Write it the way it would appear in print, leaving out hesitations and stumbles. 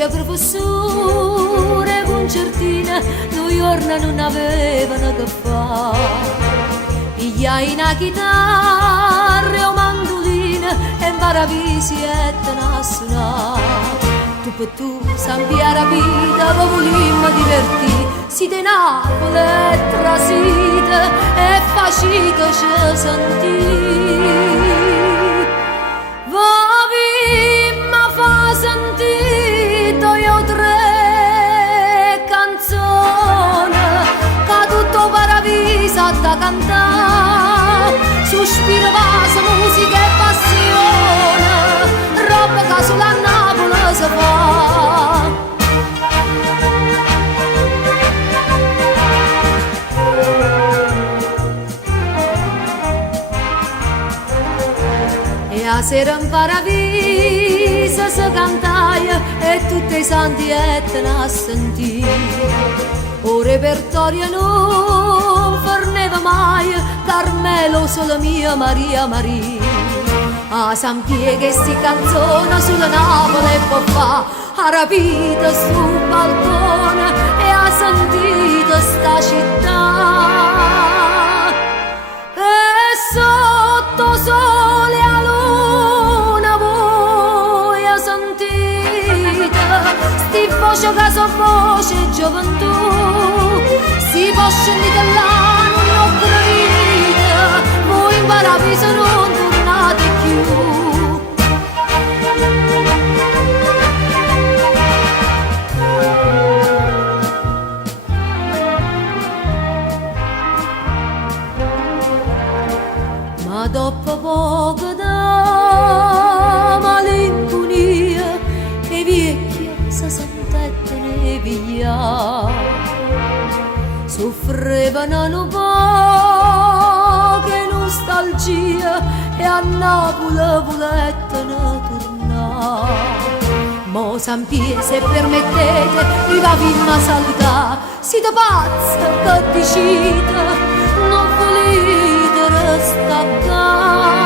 liceo professore concertina, due giorni non avevano che fare. Pigliai una chitarra e un mandolino e imparavisietta a suonare. Tu per tu sampia la vita, ma volimmo divertire. Si te Napoli è trasita e facita ci sentire. Vovimmo fa sentito io tre canzoni che tutto paradiso da cantare. Sospiro vasa, musica e passione, roba che solo a Napoli si fa. E a sera in paradiso si cantaia e tutti i santi ettano a sentire. O repertorio non forneva mai, Carmelo solo mia Maria Maria. A San Pietro che sti canzone sulla Napoli può fa, ha rapito sul balcone e ha sentito sta città. E sotto sole a luna voi ha sentito sti voce che so voce gioventù. Si può scendere là, non ho vita, voi in paradiso non tornate più. Ma dopo poco da malinconia e vecchia si sentettene via. Soffrevano un po' che nostalgia e a Napoli volettero tornare. Mo San Pietro, se permettete, vi va a salutare. Siete pazzi che dicite, non volete restare.